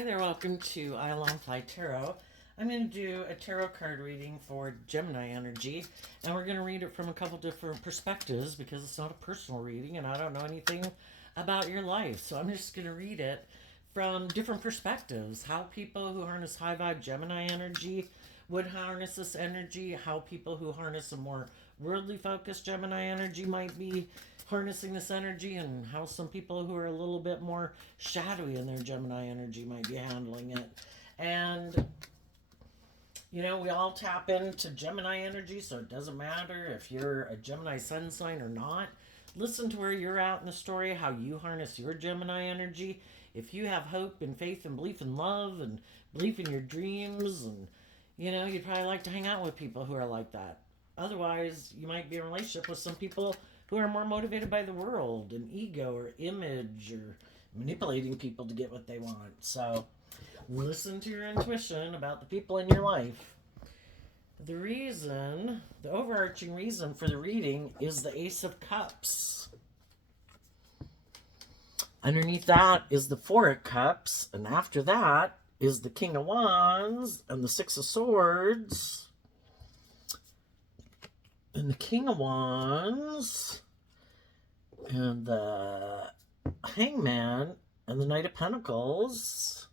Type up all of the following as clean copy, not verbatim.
Hi there, welcome to I Long Fly Tarot. I'm going to do a tarot card reading for Gemini energy, and we're going to read it from a couple different perspectives because it's not a personal reading and I don't know anything about your life. So I'm just going to read it from different perspectives. How people who harness high vibe Gemini energy would harness this energy, how people who harness a more worldly focused Gemini energy might be harnessing this energy, and how some people who are a little bit more shadowy in their Gemini energy might be handling it. And we all tap into Gemini energy, so it doesn't matter if you're a Gemini sun sign or not. Listen to where you're at in the story, how you harness your Gemini energy. If you have hope and faith and belief in love and belief in your dreams, and you'd probably like to hang out with people who are like that. Otherwise, you might be in a relationship with some people who are more motivated by the world and ego or image or manipulating people to get what they want. So listen to your intuition about the people in your life. The overarching reason for the reading is the Ace of Cups. Underneath that is the Four of Cups, and after that is the King of Wands and the Six of Swords. And the King of Wands and the Hangman and the Knight of Pentacles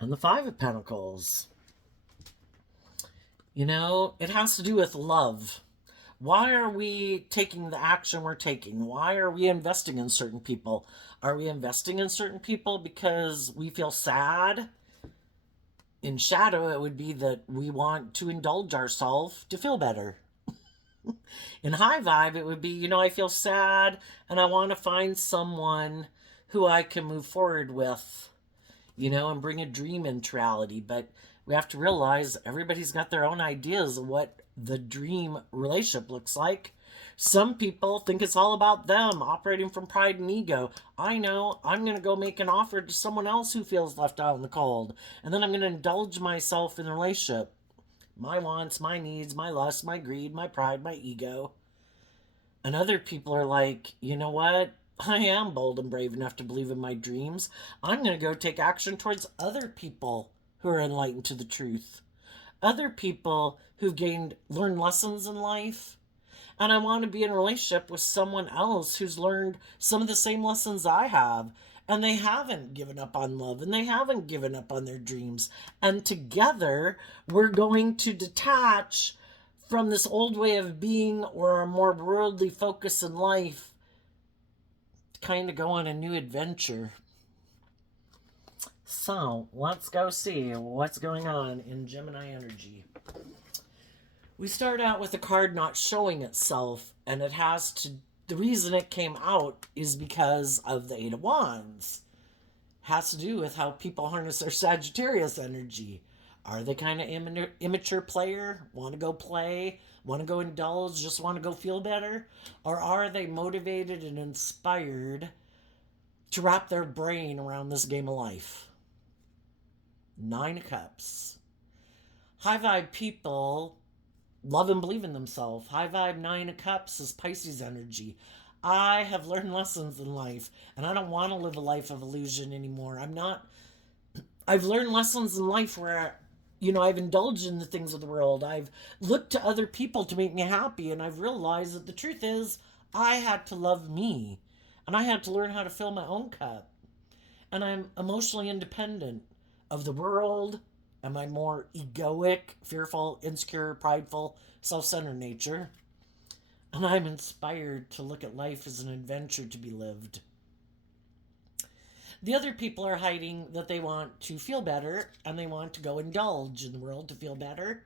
and the Five of Pentacles. It has to do with love. Why are we taking the action we're taking? Why are we investing in certain people? Are we investing in certain people because we feel sad? In shadow, it would be that we want to indulge ourselves to feel better. In high vibe, it would be, I feel sad and I want to find someone who I can move forward with, and bring a dream into reality. But we have to realize everybody's got their own ideas of what the dream relationship looks like. Some people think it's all about them, operating from pride and ego. I know I'm going to go make an offer to someone else who feels left out in the cold, and then I'm going to indulge myself in the relationship. My wants, my needs, my lust, my greed, my pride, my ego. And other people are like, you know what? I am bold and brave enough to believe in my dreams. I'm going to go take action towards other people who are enlightened to the truth. Other people who've learned lessons in life. And I want to be in a relationship with someone else who's learned some of the same lessons I have. And they haven't given up on love, and they haven't given up on their dreams. And together, we're going to detach from this old way of being or a more worldly focus in life to kind of go on a new adventure. So, let's go see what's going on in Gemini energy. We start out with a card not showing itself, and the reason it came out is because of the Eight of Wands. It has to do with how people harness their Sagittarius energy. Are they kind of immature player, want to go play, want to go indulge, just want to go feel better? Or are they motivated and inspired to wrap their brain around this game of life? Nine of Cups. High vibe people love and believe in themselves. High vibe Nine of Cups is Pisces energy. I have learned lessons in life, and I don't want to live a life of illusion anymore. I've learned lessons in life where, I've indulged in the things of the world. I've looked to other people to make me happy, and I've realized that the truth is I had to love me, and I had to learn how to fill my own cup. And I'm emotionally independent of the world and my more egoic, fearful, insecure, prideful, self-centered nature. And I'm inspired to look at life as an adventure to be lived. The other people are hiding that they want to feel better and they want to go indulge in the world to feel better.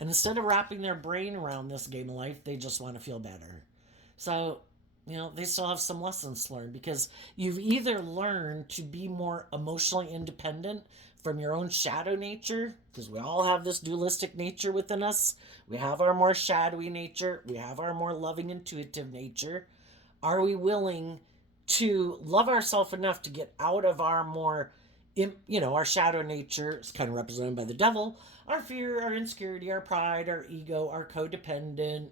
And instead of wrapping their brain around this game of life, they just want to feel better. So, they still have some lessons to learn, because you've either learned to be more emotionally independent from your own shadow nature, because we all have this dualistic nature within us. We have our more shadowy nature. We have our more loving, intuitive nature. Are we willing to love ourselves enough to get out of our more, our shadow nature? It's kind of represented by the devil. Our fear, our insecurity, our pride, our ego, our codependent,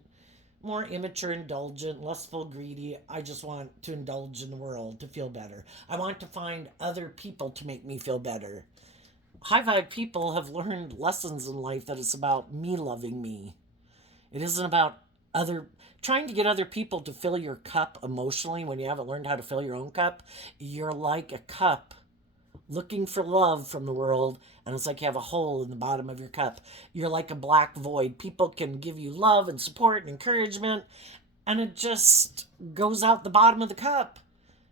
more immature, indulgent, lustful, greedy. I just want to indulge in the world to feel better. I want to find other people to make me feel better. High vibe people have learned lessons in life that it's about me loving me. It isn't about other trying to get other people to fill your cup emotionally when you haven't learned how to fill your own cup. You're like a cup looking for love from the world, and it's like you have a hole in the bottom of your cup. You're like a black void. People can give you love and support and encouragement, and it just goes out the bottom of the cup.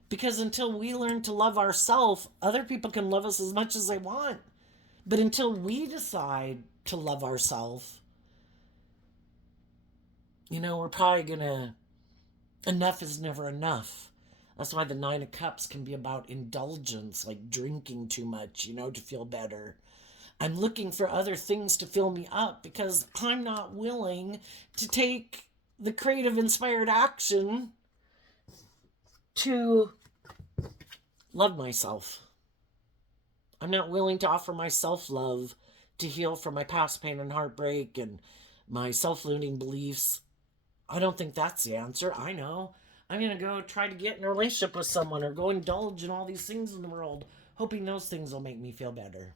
Because until we learn to love ourselves, other people can love us as much as they want. But until we decide to love ourselves, we're probably gonna, enough is never enough. That's why the Nine of Cups can be about indulgence, like drinking too much, to feel better. I'm looking for other things to fill me up because I'm not willing to take the creative, inspired action to love myself. I'm not willing to offer my self love to heal from my past pain and heartbreak and my self limiting beliefs. I don't think that's the answer. I know. I'm going to go try to get in a relationship with someone or go indulge in all these things in the world, hoping those things will make me feel better.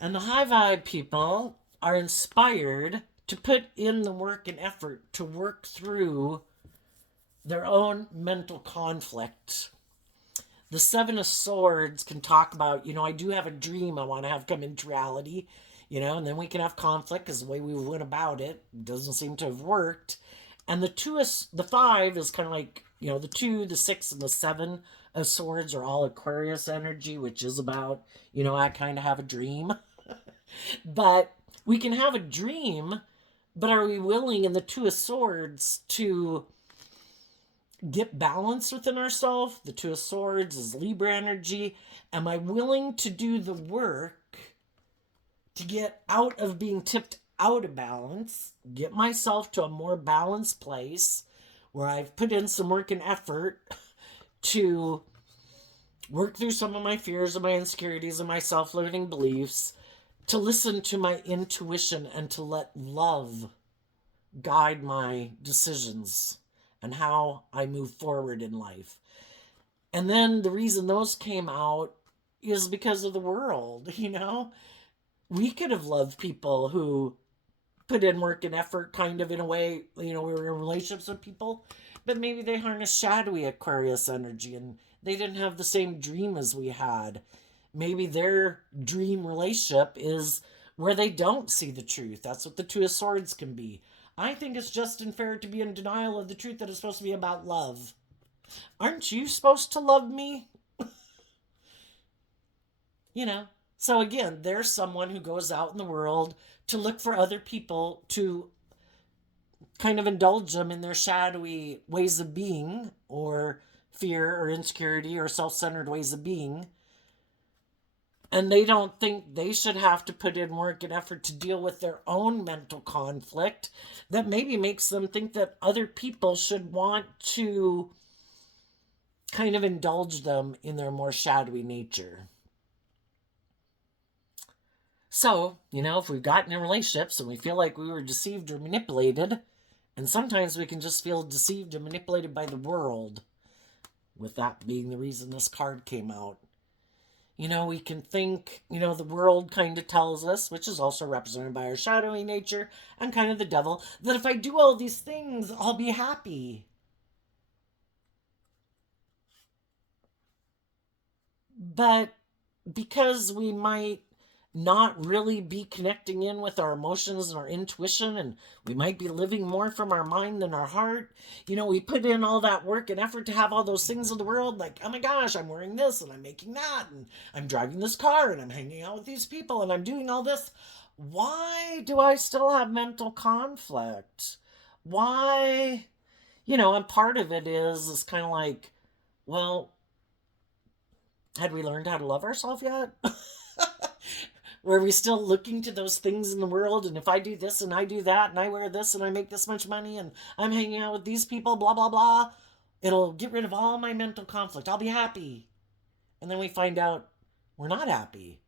And the high vibe people are inspired to put in the work and effort to work through their own mental conflict. The Seven of Swords can talk about, I do have a dream I want to have come into reality, and then we can have conflict because the way we went about it doesn't seem to have worked. And the five is kind of like, the two, the six, and the seven of swords are all Aquarius energy, which is about, I kind of have a dream. But we can have a dream, but are we willing in the two of swords to get balance within ourselves? The two of swords is Libra energy. Am I willing to do the work to get out of being tipped out of balance, get myself to a more balanced place where I've put in some work and effort to work through some of my fears and my insecurities and my self-limiting beliefs, to listen to my intuition and to let love guide my decisions and how I move forward in life. And then the reason those came out is because of the world, We could have loved people who put in work and effort kind of in a way, we were in relationships with people, but maybe they harnessed shadowy Aquarius energy and they didn't have the same dream as we had. Maybe their dream relationship is where they don't see the truth. That's what the Two of Swords can be. I think it's just and fair to be in denial of the truth that is supposed to be about love. Aren't you supposed to love me? So again, there's someone who goes out in the world to look for other people to kind of indulge them in their shadowy ways of being, or fear or insecurity or self-centered ways of being. And they don't think they should have to put in work and effort to deal with their own mental conflict that maybe makes them think that other people should want to kind of indulge them in their more shadowy nature. So, if we've gotten in relationships and we feel like we were deceived or manipulated, and sometimes we can just feel deceived and manipulated by the world, with that being the reason this card came out. We can think, the world kind of tells us, which is also represented by our shadowy nature and kind of the devil, that if I do all these things, I'll be happy. But because we might not really be connecting in with our emotions and our intuition, and we might be living more from our mind than our heart, we put in all that work and effort to have all those things in the world, like, oh my gosh, I'm wearing this and I'm making that and I'm driving this car and I'm hanging out with these people and I'm doing all this. Why do I still have mental conflict? Why? And part of it is kind of like, well, had we learned how to love ourselves yet? Were we still looking to those things in the world? And if I do this and I do that and I wear this and I make this much money and I'm hanging out with these people, blah, blah, blah, it'll get rid of all my mental conflict. I'll be happy. And then we find out we're not happy.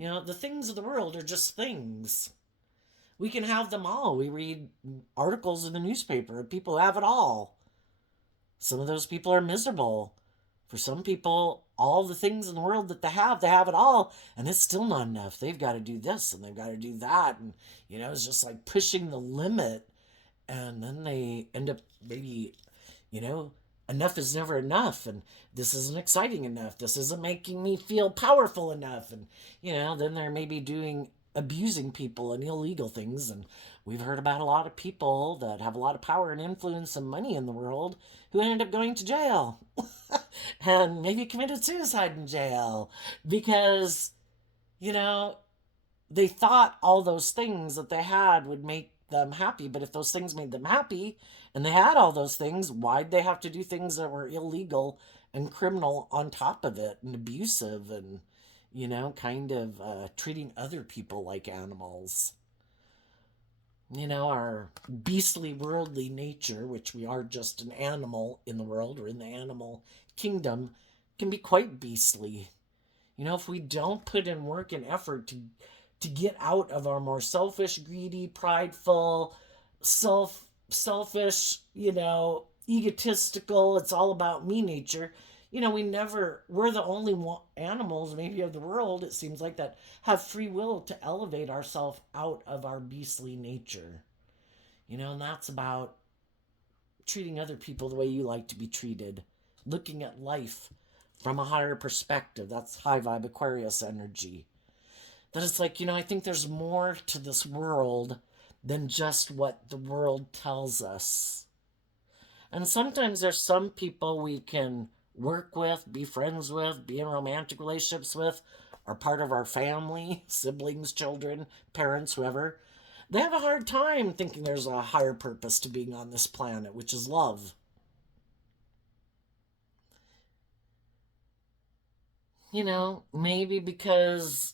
The things of the world are just things. We can have them all. We read articles in the newspaper of people who have it all. Some of those people are miserable. For some people, all the things in the world that they have it all, and it's still not enough. They've got to do this and they've got to do that. And, it's just like pushing the limit. And then they end up maybe, you know, enough is never enough. And this isn't exciting enough. This isn't making me feel powerful enough. And, then they're maybe abusing people and illegal things. And we've heard about a lot of people that have a lot of power and influence and money in the world who ended up going to jail and maybe committed suicide in jail because, you know, they thought all those things that they had would make them happy. But if those things made them happy and they had all those things, why'd they have to do things that were illegal and criminal on top of it and abusive and, kind of treating other people like animals? Our beastly worldly nature, which we are just an animal in the world or in the animal kingdom, can be quite beastly. If we don't put in work and effort to get out of our more selfish, greedy, prideful, selfish, egotistical, it's all about me nature. We're the only animals maybe of the world, it seems like, that have free will to elevate ourselves out of our beastly nature. And that's about treating other people the way you like to be treated, looking at life from a higher perspective. That's high vibe Aquarius energy. That it's like, I think there's more to this world than just what the world tells us. And sometimes there's some people we can work with, be friends with, be in romantic relationships with, are part of our family, siblings, children, parents, whoever. They have a hard time thinking there's a higher purpose to being on this planet, which is love. Maybe because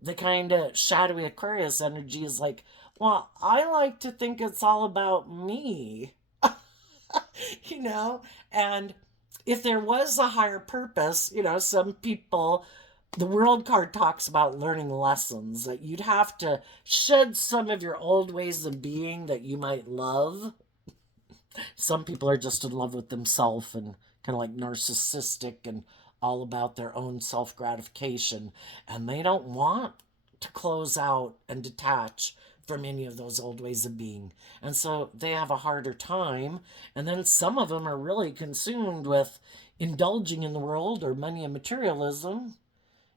the kind of shadowy Aquarius energy is like, well, I like to think it's all about me. you know? And if there was a higher purpose, some people, the world card talks about learning lessons, that you'd have to shed some of your old ways of being that you might love. Some people are just in love with themselves and kind of like narcissistic and all about their own self gratification. And they don't want to close out and detach from any of those old ways of being. And so they have a harder time. And then some of them are really consumed with indulging in the world or money and materialism.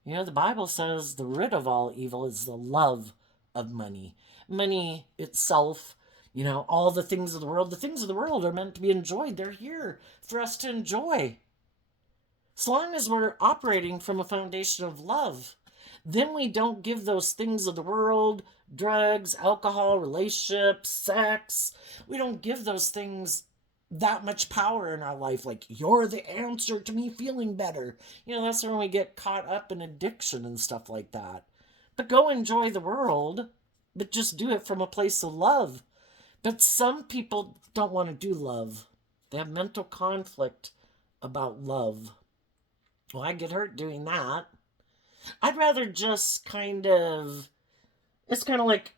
The Bible says the root of all evil is the love of money. Money itself, all the things of the world are meant to be enjoyed. They're here for us to enjoy. As long as we're operating from a foundation of love, then we don't give those things of the world, drugs, alcohol, relationships, sex, we don't give those things that much power in our life. Like, you're the answer to me feeling better. That's when we get caught up in addiction and stuff like that. But go enjoy the world, but just do it from a place of love. But some people don't want to do love. They have mental conflict about love. Well, I get hurt doing that. I'd rather just it's kind of like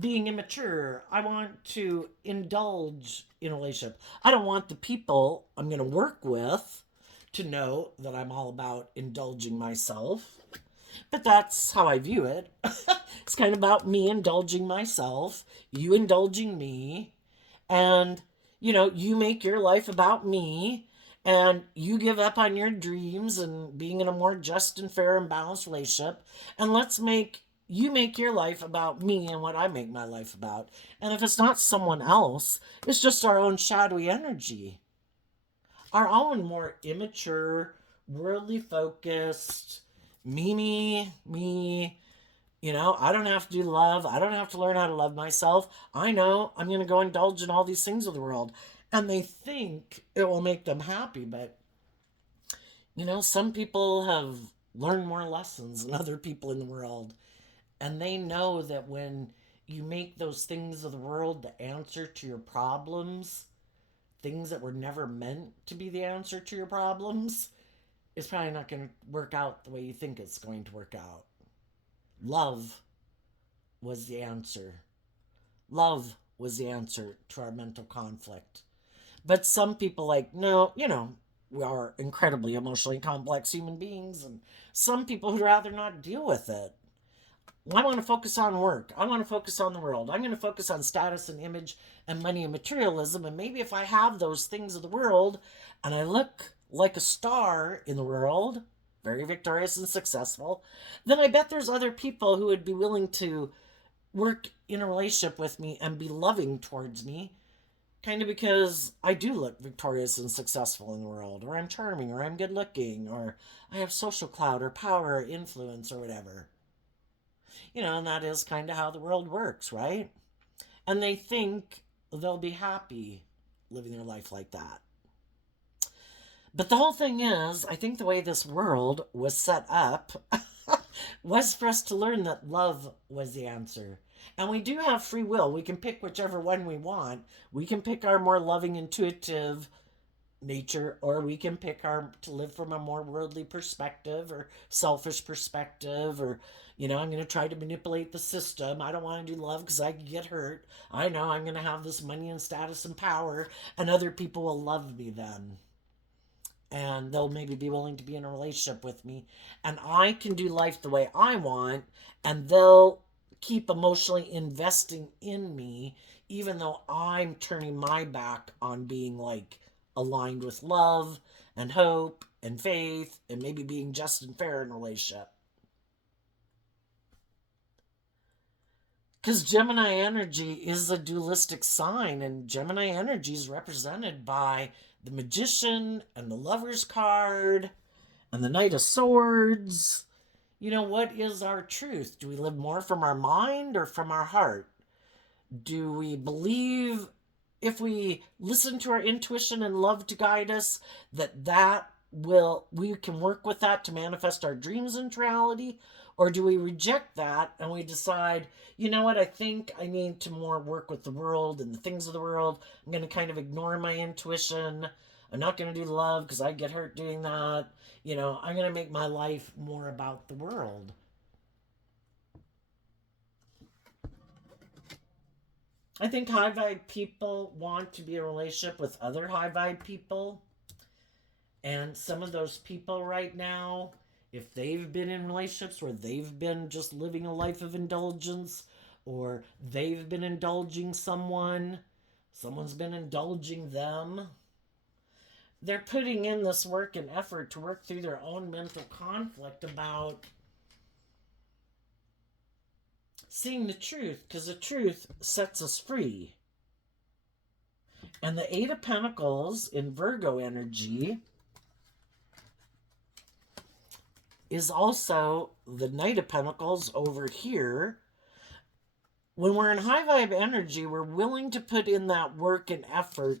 being immature. I want to indulge in a relationship. I don't want the people I'm going to work with to know that I'm all about indulging myself. But that's how I view it. It's kind of about me indulging myself, you indulging me, and, you make your life about me, and you give up on your dreams and being in a more just and fair and balanced relationship, and you make your life about me and what I make my life about. And if it's not someone else, it's just our own shadowy energy, our own more immature, worldly focused, me. I don't have to do love. I don't have to learn how to love myself. I know I'm going to go indulge in all these things of the world. And they think it will make them happy. But, some people have learned more lessons than other people in the world. And they know that when you make those things of the world the answer to your problems, things that were never meant to be the answer to your problems, it's probably not going to work out the way you think it's going to work out. Love was the answer. Love was the answer to our mental conflict. But some people, like, no, we are incredibly emotionally complex human beings, and some people would rather not deal with it. I want to focus on work. I want to focus on the world. I'm going to focus on status and image and money and materialism. And maybe if I have those things of the world and I look like a star in the world, very victorious and successful, then I bet there's other people who would be willing to work in a relationship with me and be loving towards me, kind of because I do look victorious and successful in the world, or I'm charming, or I'm good looking, or I have social clout or power or influence or whatever. And that is kind of how the world works, right? And they think they'll be happy living their life like that. But the whole thing is, I think the way this world was set up was for us to learn that love was the answer. And we do have free will. We can pick whichever one we want. We can pick our more loving, intuitive nature, or we can pick our to live from a more worldly perspective or selfish perspective, or I'm going to try to manipulate the system. I don't want to do love because I could get hurt. I know I'm going to have this money and status and power, and other people will love me then, and they'll maybe be willing to be in a relationship with me, and I can do life the way I want, and they'll keep emotionally investing in me, even though I'm turning my back on being like aligned with love and hope and faith and maybe being just and fair in a relationship. Because Gemini energy is a dualistic sign, and Gemini energy is represented by the Magician and the Lover's card and the Knight of Swords. What is our truth? Do we live more from our mind or from our heart? Do we believe, if we listen to our intuition and love to guide us, we can work with that to manifest our dreams into reality? Or do we reject that and we decide, what, I think I need to more work with the world and the things of the world. I'm going to kind of ignore my intuition. I'm not going to do love because I get hurt doing that. I'm going to make my life more about the world. I think high vibe people want to be in a relationship with other high vibe people. And some of those people right now, if they've been in relationships where they've been just living a life of indulgence, or they've been indulging someone's been indulging them, they're putting in this work and effort to work through their own mental conflict about seeing the truth, because the truth sets us free. And the Eight of Pentacles in Virgo energy is also the Knight of Pentacles over here. When we're in high vibe energy, we're willing to put in that work and effort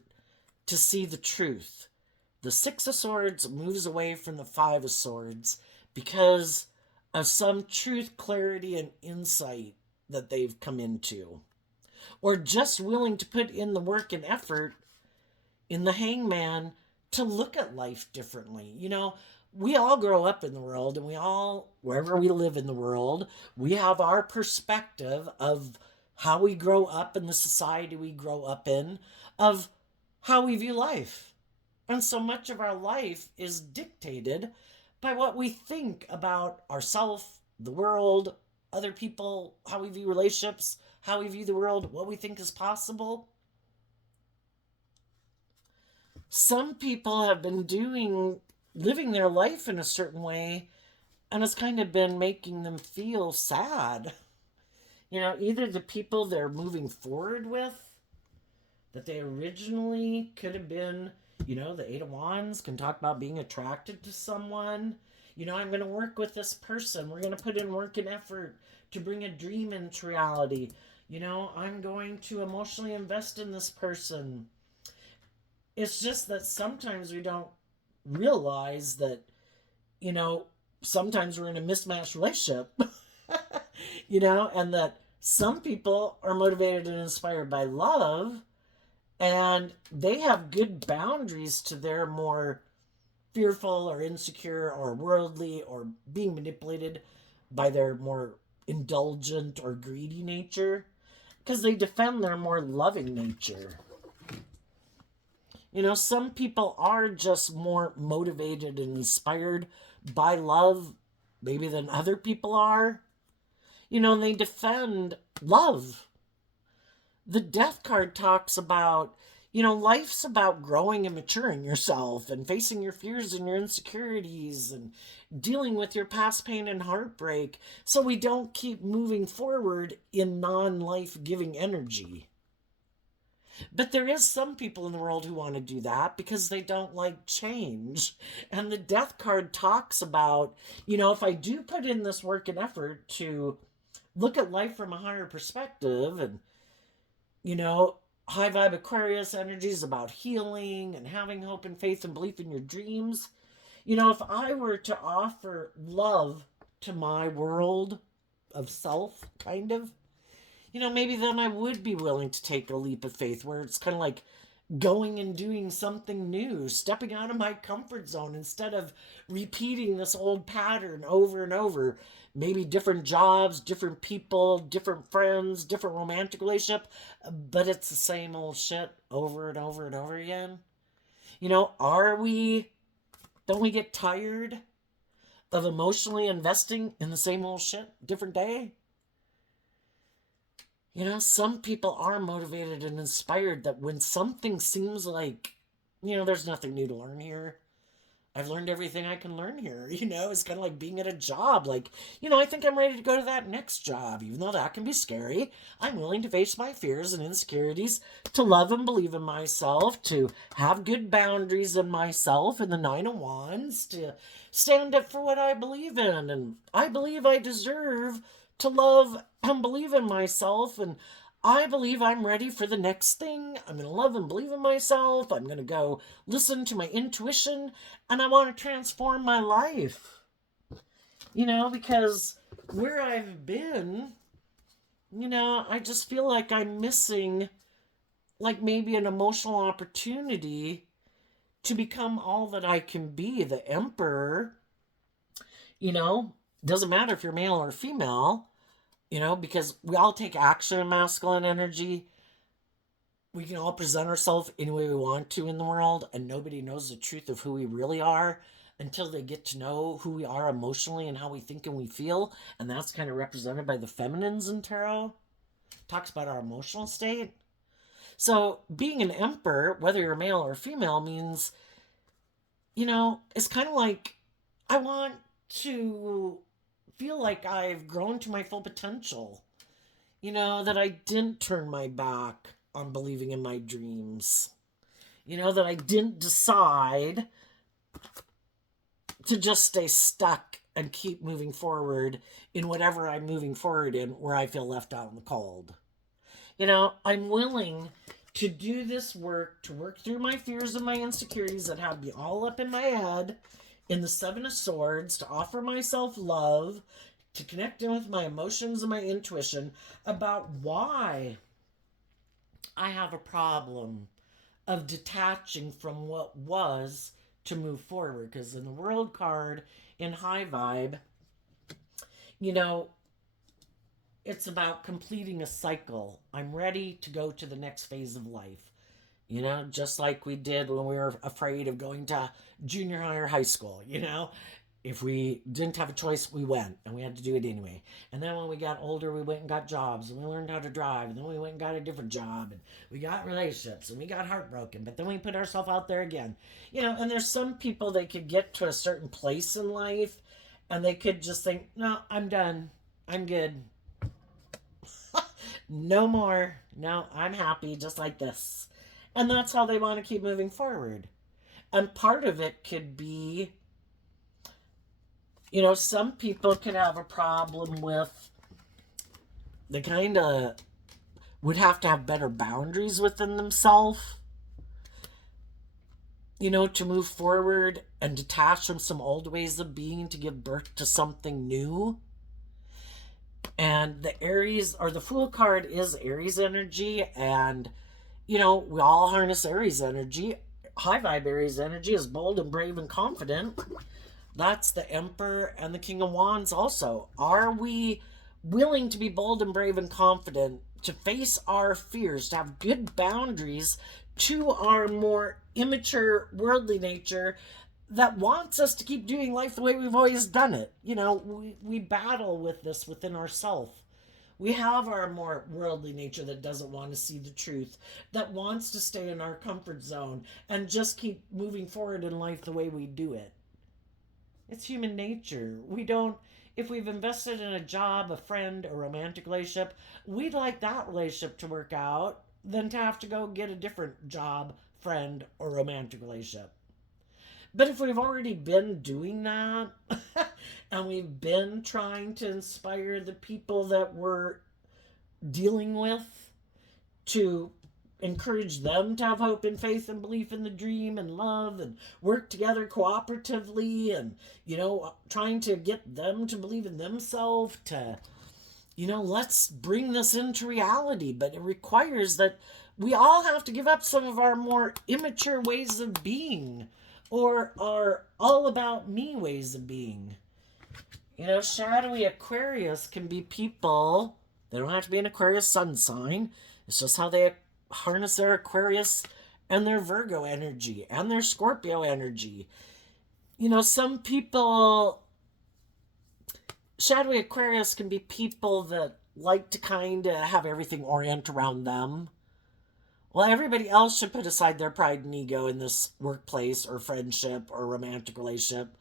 to see the truth. The Six of Swords moves away from the Five of Swords because of some truth, clarity, and insight that they've come into. Or just willing to put in the work and effort in the Hangman to look at life differently. We all grow up in the world, and wherever we live in the world, we have our perspective of how we grow up in the society we grow up in, of how we view life. And so much of our life is dictated by what we think about ourselves, the world, other people, how we view relationships, how we view the world, what we think is possible. Some people have been living their life in a certain way, and it's kind of been making them feel sad. Either the people they're moving forward with, that they originally could have been, the Eight of Wands can talk about being attracted to someone. I'm going to work with this person. We're going to put in work and effort to bring a dream into reality. I'm going to emotionally invest in this person. It's just that sometimes we don't realize that, sometimes we're in a mismatched relationship, and that some people are motivated and inspired by love, and they have good boundaries to their more fearful or insecure or worldly or being manipulated by their more indulgent or greedy nature because they defend their more loving nature. Some people are just more motivated and inspired by love, maybe than other people are. And they defend love. The death card talks about, life's about growing and maturing yourself and facing your fears and your insecurities and dealing with your past pain and heartbreak so we don't keep moving forward in non-life giving energy. But there is some people in the world who want to do that because they don't like change. And the death card talks about, if I do put in this work and effort to look at life from a higher perspective and, high vibe Aquarius energy is about healing and having hope and faith and belief in your dreams. If I were to offer love to my world of self, kind of, maybe then I would be willing to take a leap of faith where it's kind of like going and doing something new, stepping out of my comfort zone instead of repeating this old pattern over and over. Maybe different jobs, different people, different friends, different romantic relationship, but it's the same old shit over and over and over again. Don't we get tired of emotionally investing in the same old shit, different day? Some people are motivated and inspired that when something seems like, there's nothing new to learn here. I've learned everything I can learn here. It's kind of like being at a job. Like, I think I'm ready to go to that next job, even though that can be scary. I'm willing to face my fears and insecurities, to love and believe in myself, to have good boundaries in myself and the Nine of Wands, to stand up for what I believe in. And I believe I deserve to love and believe in myself, and I believe I'm ready for the next thing. I'm going to love and believe in myself. I'm going to go listen to my intuition, and I want to transform my life. Because where I've been, I just feel like I'm missing like maybe an emotional opportunity to become all that I can be, the Emperor. Doesn't matter if you're male or female. Because we all take action in masculine energy. We can all present ourselves any way we want to in the world, and nobody knows the truth of who we really are until they get to know who we are emotionally and how we think and we feel. And that's kind of represented by the feminines in tarot. Talks about our emotional state. So being an emperor, whether you're male or female, means, it's kind of like I want to feel like I've grown to my full potential. That I didn't turn my back on believing in my dreams. That I didn't decide to just stay stuck and keep moving forward in whatever I'm moving forward in where I feel left out in the cold. I'm willing to do this work, to work through my fears and my insecurities that have me all up in my head, in the Seven of Swords, to offer myself love, to connect in with my emotions and my intuition about why I have a problem of detaching from what was to move forward. Because in the World card, in High Vibe, it's about completing a cycle. I'm ready to go to the next phase of life. Just like we did when we were afraid of going to junior high or high school. If we didn't have a choice, we went, and we had to do it anyway. And then when we got older, we went and got jobs, and we learned how to drive, and then we went and got a different job, and we got relationships, and we got heartbroken, but then we put ourselves out there again. And there's some people, they could get to a certain place in life, and they could just think, no, I'm done. I'm good. No more. No, I'm happy just like this. And that's how they want to keep moving forward. And part of it could be, some people could have a problem with, they kind of would have to have better boundaries within themselves, to move forward and detach from some old ways of being to give birth to something new. And the Aries, or the Fool card, is Aries energy, and we all harness Aries energy. High vibe Aries energy is bold and brave and confident. That's the Emperor and the King of Wands also. Are we willing to be bold and brave and confident, to face our fears, to have good boundaries to our more immature worldly nature that wants us to keep doing life the way we've always done it. We battle with this within ourselves. We have our more worldly nature that doesn't want to see the truth, that wants to stay in our comfort zone and just keep moving forward in life the way we do it. It's human nature. We don't, if we've invested in a job, a friend, a romantic relationship, we'd like that relationship to work out than to have to go get a different job, friend, or romantic relationship. But if we've already been doing that and we've been trying to inspire the people that we're dealing with to encourage them to have hope and faith and belief in the dream and love and work together cooperatively and, trying to get them to believe in themselves, to, let's bring this into reality. But it requires that we all have to give up some of our more immature ways of being or our all about me ways of being. Shadowy Aquarius can be people, they don't have to be an Aquarius sun sign. It's just how they harness their Aquarius and their Virgo energy and their Scorpio energy. Some people, shadowy Aquarius can be people that like to kind of have everything orient around them. Well, everybody else should put aside their pride and ego in this workplace or friendship or romantic relationship,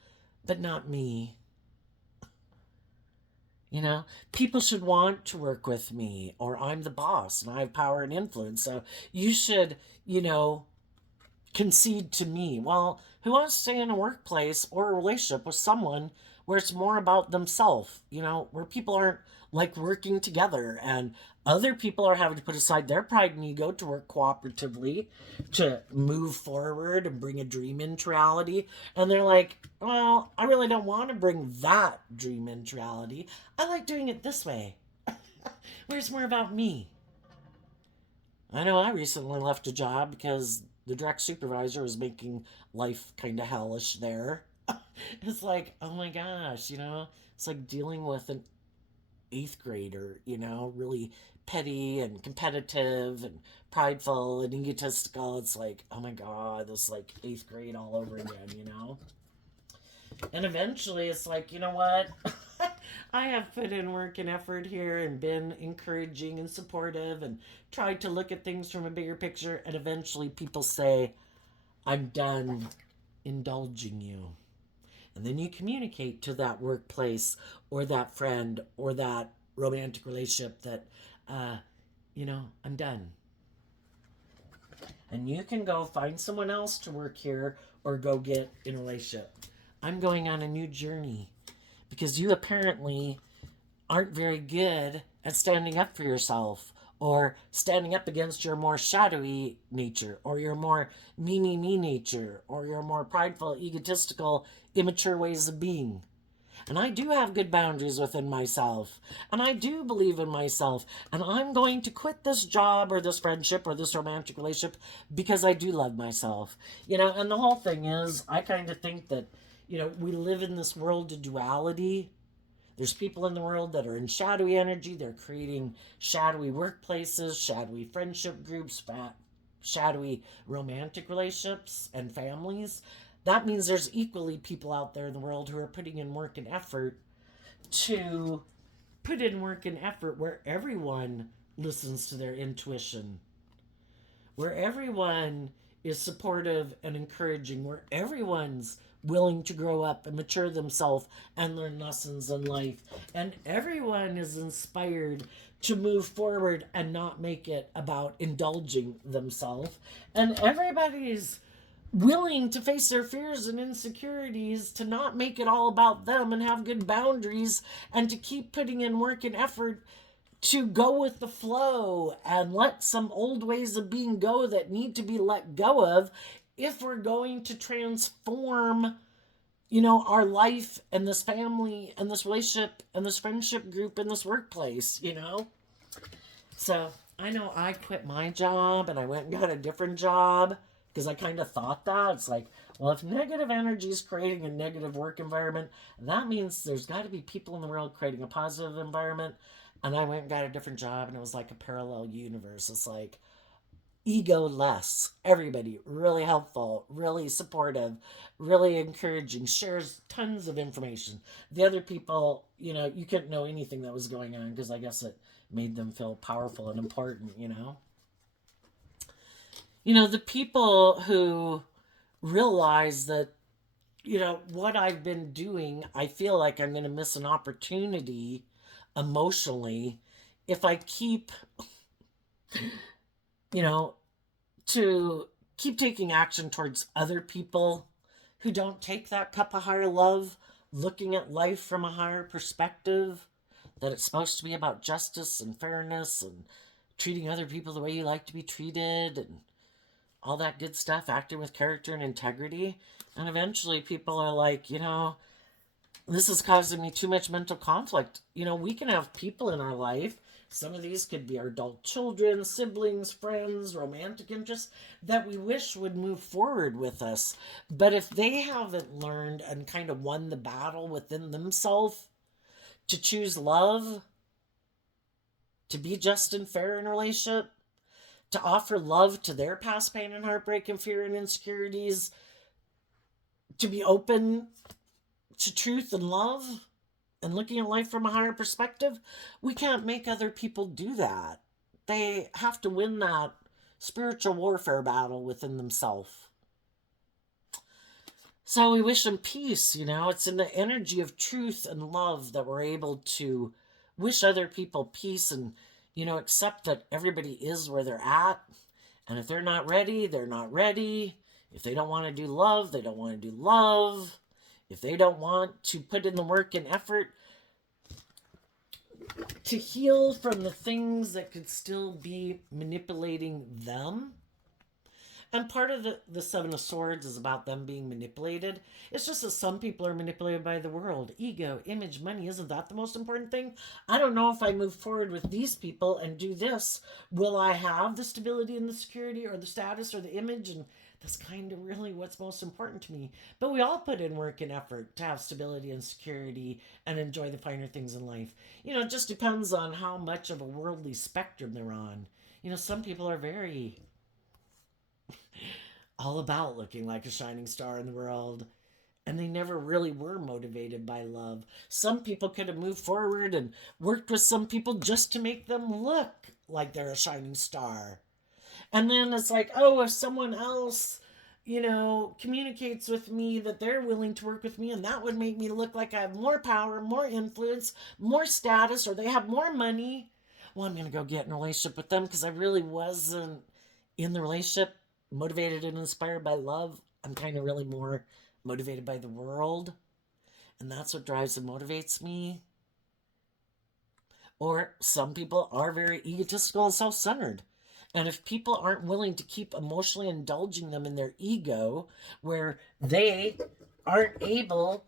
but not me. People should want to work with me, or I'm the boss and I have power and influence. So you should, concede to me. Well, who wants to stay in a workplace or a relationship with someone where it's more about themselves, where people aren't like working together and other people are having to put aside their pride and ego to work cooperatively to move forward and bring a dream into reality. And they're like, well, I really don't want to bring that dream into reality. I like doing it this way, where it's more about me. I know I recently left a job because the direct supervisor was making life kind of hellish there. It's like, oh my gosh, it's like dealing with an eighth grader, really petty and competitive and prideful and egotistical. It's like, oh my god, this like eighth grade all over again. And eventually it's like, you know what? I have put in work and effort here and been encouraging and supportive and tried to look at things from a bigger picture. And eventually people say, I'm done indulging you. And then you communicate to that workplace or that friend or that romantic relationship that, I'm done. And you can go find someone else to work here or go get in a relationship. I'm going on a new journey because you apparently aren't very good at standing up for yourself or standing up against your more shadowy nature or your more me nature or your more prideful, egotistical, immature ways of being. And I do have good boundaries within myself. And I do believe in myself. And I'm going to quit this job or this friendship or this romantic relationship because I do love myself. And the whole thing is, I kind of think that, we live in this world of duality. There's people in the world that are in shadowy energy. They're creating shadowy workplaces, shadowy friendship groups, shadowy romantic relationships and families. That means there's equally people out there in the world who are putting in work and effort to put in work and effort where everyone listens to their intuition, where everyone is supportive and encouraging, where everyone's willing to grow up and mature themselves and learn lessons in life, and everyone is inspired to move forward and not make it about indulging themselves, and everybody's willing to face their fears and insecurities, to not make it all about them and have good boundaries and to keep putting in work and effort to go with the flow and let some old ways of being go that need to be let go of if we're going to transform, our life and this family and this relationship and this friendship group and this workplace, So I know I quit my job and I went and got a different job Because I kind of thought that. It's like, well, if negative energy is creating a negative work environment, that means there's got to be people in the world creating a positive environment. And I went and got a different job, and it was like a parallel universe. It's like ego less. Everybody really helpful, really supportive, really encouraging, shares tons of information. The other people, you couldn't know anything that was going on because I guess it made them feel powerful and important. The people who realize that, what I've been doing, I feel like I'm going to miss an opportunity emotionally if I keep, you know, to keep taking action towards other people who don't take that cup of higher love, looking at life from a higher perspective, that it's supposed to be about justice and fairness and treating other people the way you like to be treated and all that good stuff, acting with character and integrity. And eventually people are like, this is causing me too much mental conflict. We can have people in our life. Some of these could be our adult children, siblings, friends, romantic interests that we wish would move forward with us. But if they haven't learned and kind of won the battle within themselves to choose love, to be just and fair in a relationship, to offer love to their past pain and heartbreak and fear and insecurities, to be open to truth and love and looking at life from a higher perspective, we can't make other people do that. They have to win that spiritual warfare battle within themselves. So we wish them peace, It's in the energy of truth and love that we're able to wish other people peace and, accept that everybody is where they're at. And if they're not ready, they're not ready. If they don't want to do love, they don't want to do love. If they don't want to put in the work and effort to heal from the things that could still be manipulating them. And part of the Seven of Swords is about them being manipulated. It's just that some people are manipulated by the world. Ego, image, money, isn't that the most important thing? I don't know if I move forward with these people and do this, will I have the stability and the security or the status or the image? And that's kind of really what's most important to me. But we all put in work and effort to have stability and security and enjoy the finer things in life. It just depends on how much of a worldly spectrum they're on. Some people are very all about looking like a shining star in the world. And they never really were motivated by love. Some people could have moved forward and worked with some people just to make them look like they're a shining star. And then it's like, oh, if someone else, communicates with me that they're willing to work with me and that would make me look like I have more power, more influence, more status, or they have more money, well, I'm going to go get in a relationship with them because I really wasn't in the relationship motivated and inspired by love. I'm kind of really more motivated by the world. And that's what drives and motivates me. Or some people are very egotistical and self-centered. And if people aren't willing to keep emotionally indulging them in their ego, where they aren't able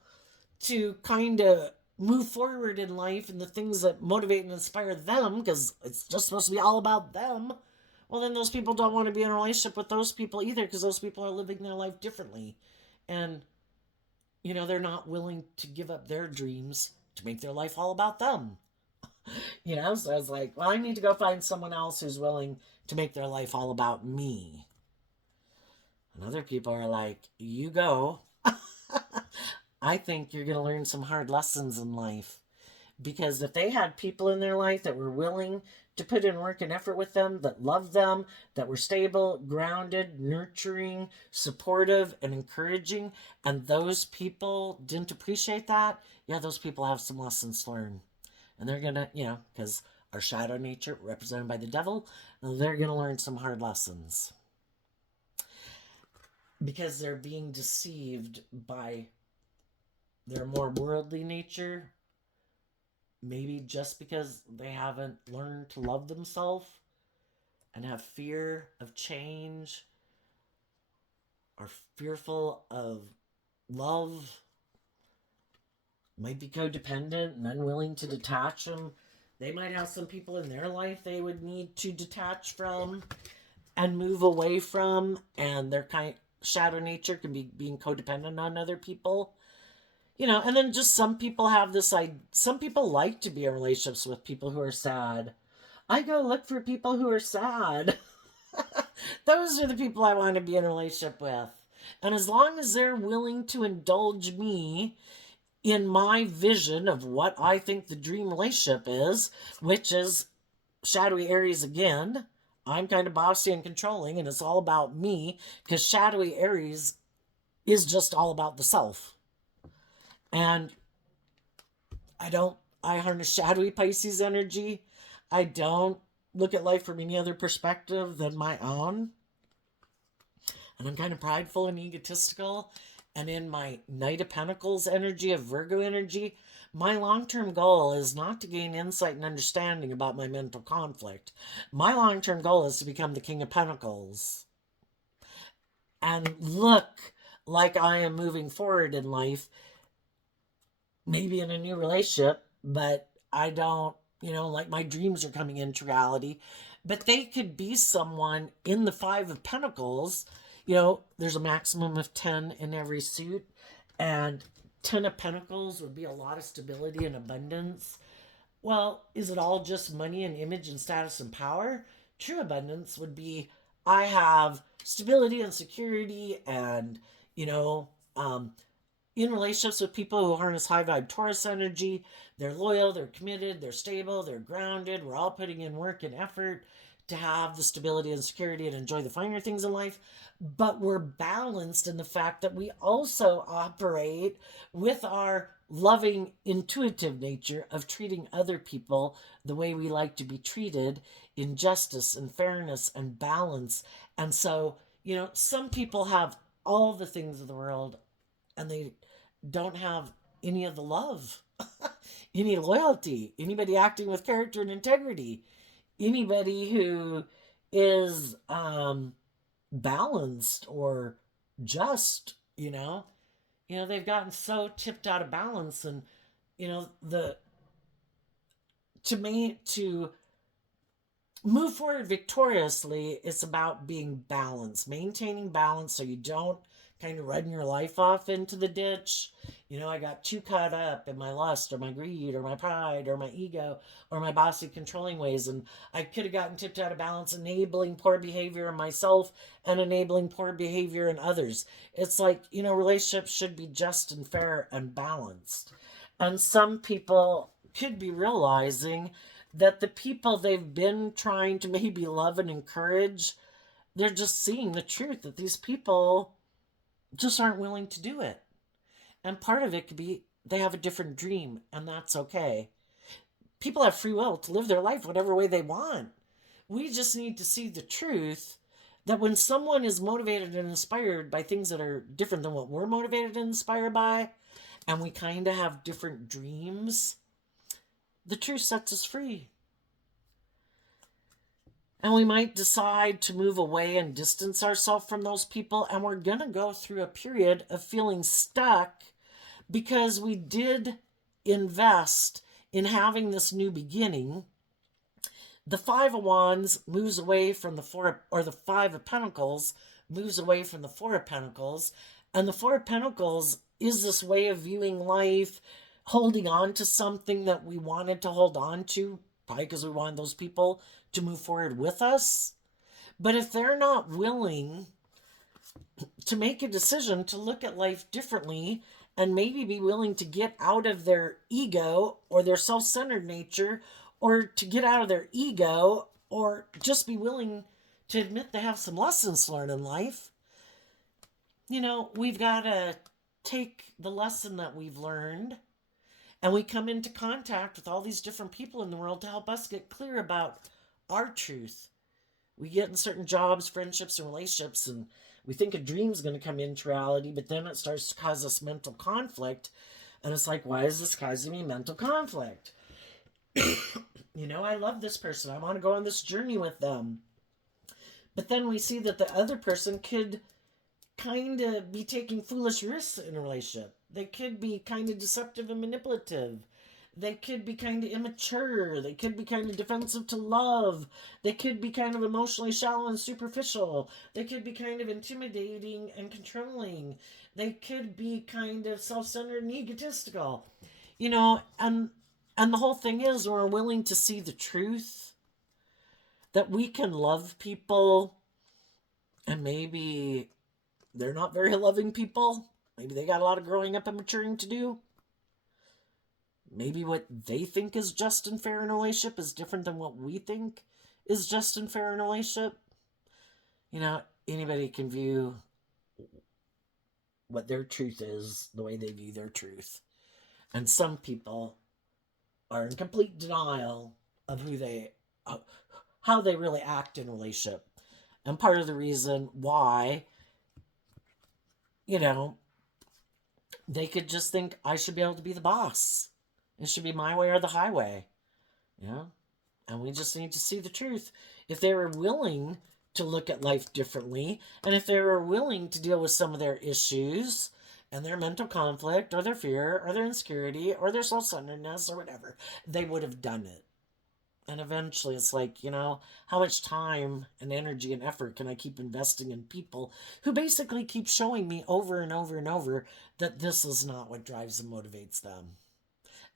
to kind of move forward in life and the things that motivate and inspire them, because it's just supposed to be all about them, well, then those people don't want to be in a relationship with those people either, because those people are living their life differently. And, they're not willing to give up their dreams to make their life all about them. So I was like, well, I need to go find someone else who's willing to make their life all about me. And other people are like, you go. I think you're going to learn some hard lessons in life. Because if they had people in their life that were willing to put in work and effort with them, that loved them, that were stable, grounded, nurturing, supportive, and encouraging, and those people didn't appreciate that, yeah, those people have some lessons to learn. And they're going to, because our shadow nature, represented by the devil, they're going to learn some hard lessons. Because they're being deceived by their more worldly nature. Maybe just because they haven't learned to love themselves and have fear of change, are fearful of love, might be codependent and unwilling to detach them. They might have some people in their life they would need to detach from. and move away from, and their kind shadow nature can be being codependent on other people. And then just some people have this some people like to be in relationships with people who are sad. I go look for people who are sad. Those are the people I want to be in a relationship with. And as long as they're willing to indulge me in my vision of what I think the dream relationship is, which is shadowy Aries again. I'm kind of bossy and controlling, and it's all about me because shadowy Aries is just all about the self. And I harness shadowy Pisces energy. I don't look at life from any other perspective than my own. And I'm kind of prideful and egotistical. And in my Knight of Pentacles energy, of Virgo energy, my long-term goal is not to gain insight and understanding about my mental conflict. My long-term goal is to become the King of Pentacles and look like I am moving forward in life, maybe in a new relationship, but I don't, like my dreams are coming into reality. But they could be someone in the Five of Pentacles. There's a maximum of 10 in every suit, and 10 of Pentacles would be a lot of stability and abundance. Well, is it all just money and image and status and power? True abundance would be I have stability and security and, in relationships with people who harness high vibe Taurus energy. They're loyal, they're committed, they're stable, they're grounded. We're all putting in work and effort to have the stability and security and enjoy the finer things in life. But we're balanced in the fact that we also operate with our loving, intuitive nature of treating other people the way we like to be treated, in justice and fairness and balance. And so, some people have all the things of the world and they don't have any of the love, any loyalty, anybody acting with character and integrity, anybody who is balanced or just. They've gotten so tipped out of balance, and the to me to move forward victoriously, it's about being balanced, maintaining balance so you don't kind of run your life off into the ditch. I got too caught up in my lust or my greed or my pride or my ego or my bossy controlling ways, and I could have gotten tipped out of balance, enabling poor behavior in myself and enabling poor behavior in others. It's like, relationships should be just and fair and balanced. And some people could be realizing that the people they've been trying to maybe love and encourage, they're just seeing the truth that these people just aren't willing to do it. And part of it could be they have a different dream, and that's okay. People have free will to live their life whatever way they want. We just need to see the truth that when someone is motivated and inspired by things that are different than what we're motivated and inspired by, and we kind of have different dreams, the truth sets us free. And we might decide to move away and distance ourselves from those people, and we're going to go through a period of feeling stuck because we did invest in having this new beginning. The Five of Wands moves away from the Four, or the Five of Pentacles moves away from the Four of Pentacles, and the Four of Pentacles is this way of viewing life, holding on to something that we wanted to hold on to, probably because we wanted those people to move forward with us. But if they're not willing to make a decision to look at life differently and maybe be willing to get out of their ego or their self-centered nature, or to get out of their ego, or just be willing to admit they have some lessons to learn in life, we've got to take the lesson that we've learned, and we come into contact with all these different people in the world to help us get clear about our truth. We get in certain jobs, friendships, and relationships, and we think a dream's going to come into reality, but then it starts to cause us mental conflict. And it's like, why is this causing me mental conflict? I love this person. I want to go on this journey with them. But then we see that the other person could kind of be taking foolish risks in a relationship. They could be kind of deceptive and manipulative. They could be kind of immature. They could be kind of defensive to love. They could be kind of emotionally shallow and superficial. They could be kind of intimidating and controlling. They could be kind of self-centered and egotistical. You know, and the whole thing is we're willing to see the truth that we can love people and maybe they're not very loving people. Maybe they got a lot of growing up and maturing to do. Maybe what they think is just and fair in a relationship is different than what we think is just and fair in a relationship. You know, anybody can view what their truth is the way they view their truth. And some people are in complete denial of how they really act in a relationship. And part of the reason why, you know, they could just think I should be able to be the boss. It should be my way or the highway. You know? And we just need to see the truth. If they were willing to look at life differently, and if they were willing to deal with some of their issues and their mental conflict or their fear or their insecurity or their self-centeredness or whatever, they would have done it. And eventually it's like, you know, how much time and energy and effort can I keep investing in people who basically keep showing me over and over and over that this is not what drives and motivates them.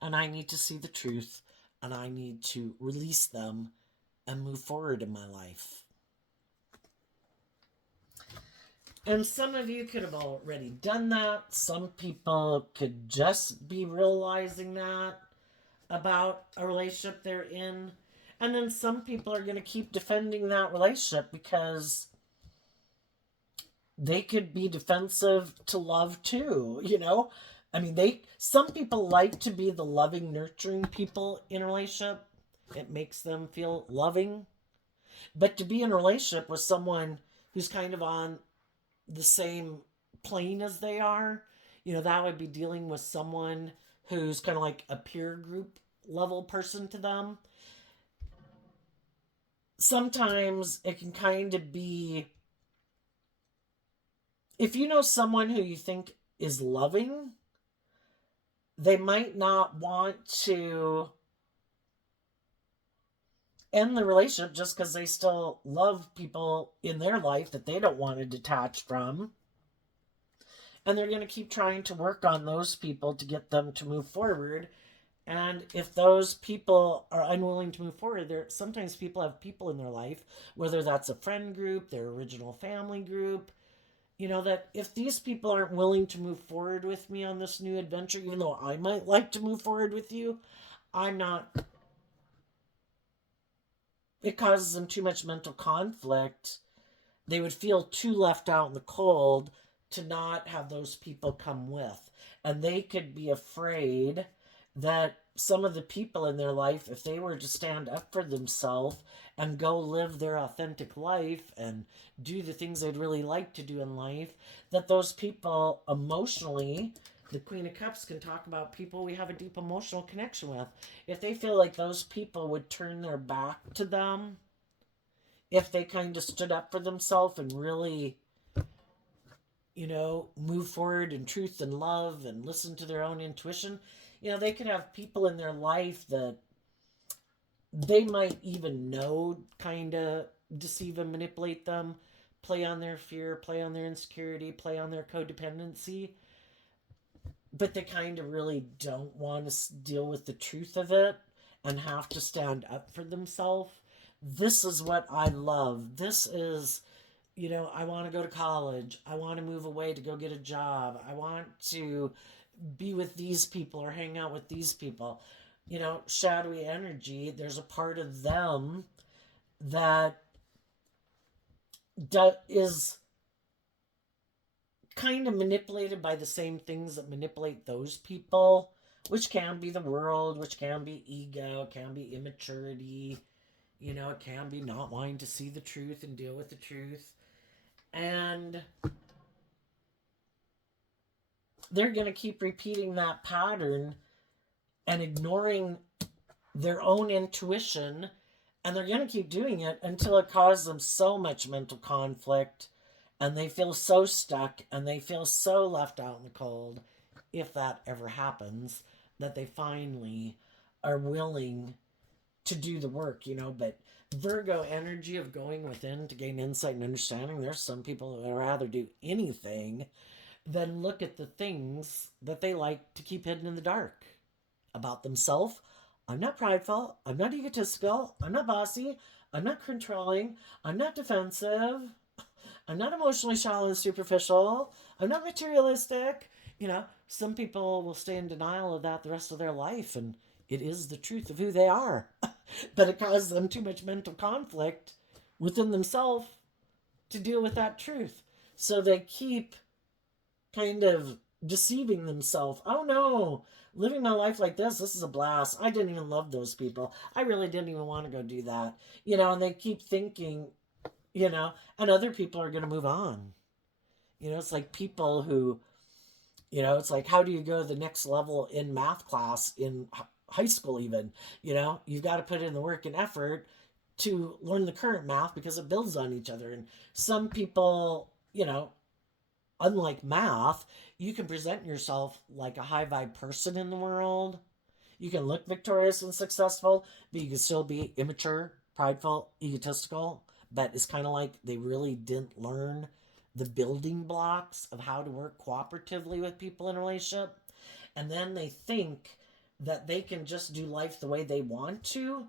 And I need to see the truth and I need to release them and move forward in my life. And some of you could have already done that. Some people could just be realizing that about a relationship they're in. And then some people are going to keep defending that relationship because they could be defensive to love too, you know? I mean, some people like to be the loving, nurturing people in a relationship. It makes them feel loving. But to be in a relationship with someone who's kind of on the same plane as they are, you know, that would be dealing with someone who's kind of like a peer group level person to them. Sometimes it can kind of be, if you know someone who you think is loving, they might not want to end the relationship just because they still love people in their life that they don't want to detach from. And they're going to keep trying to work on those people to get them to move forward. And if those people are unwilling to move forward, sometimes people have people in their life, whether that's a friend group, their original family group, you know, that if these people aren't willing to move forward with me on this new adventure, even though I might like to move forward with you, I'm not. It causes them too much mental conflict. They would feel too left out in the cold to not have those people come with. And they could be afraid that some of the people in their life, if they were to stand up for themselves and go live their authentic life and do the things they'd really like to do in life, that those people emotionally, the Queen of Cups can talk about people we have a deep emotional connection with. If they feel like those people would turn their back to them, if they kind of stood up for themselves and really, you know, move forward in truth and love and listen to their own intuition, you know, they could have people in their life that they might even know kind of deceive and manipulate them, play on their fear, play on their insecurity, play on their codependency, but they kind of really don't want to deal with the truth of it and have to stand up for themselves. This is what I love. This is, you know, I want to go to college. I want to move away to go get a job. I want to be with these people or hang out with these people. You know, shadowy energy, there's a part of them that is kind of manipulated by the same things that manipulate those people, which can be the world, which can be ego, it can be immaturity, you know, it can be not wanting to see the truth and deal with the truth. And they're going to keep repeating that pattern and ignoring their own intuition. And they're going to keep doing it until it causes them so much mental conflict and they feel so stuck and they feel so left out in the cold, if that ever happens, that they finally are willing to do the work, but Virgo energy of going within to gain insight and understanding. There's some people that would rather do anything than look at the things that they like to keep hidden in the dark about themselves. I'm not prideful. I'm not egotistical. I'm not bossy. I'm not controlling. I'm not defensive. I'm not emotionally shallow and superficial. I'm not materialistic. Some people will stay in denial of that the rest of their life, and it is the truth of who they are. But it causes them too much mental conflict within themselves to deal with that truth. So they keep kind of deceiving themselves. Oh no, living my life like this is a blast. I didn't even love those people. I really didn't even want to go do that. And they keep thinking, and other people are going to move on. It's like people who, it's like, how do you go to the next level in math class in high school even? You've got to put in the work and effort to learn the current math because it builds on each other. And some people, unlike math, you can present yourself like a high vibe person in the world. You can look victorious and successful, but you can still be immature, prideful, egotistical. But it's kind of like they really didn't learn the building blocks of how to work cooperatively with people in a relationship. And then they think that they can just do life the way they want to.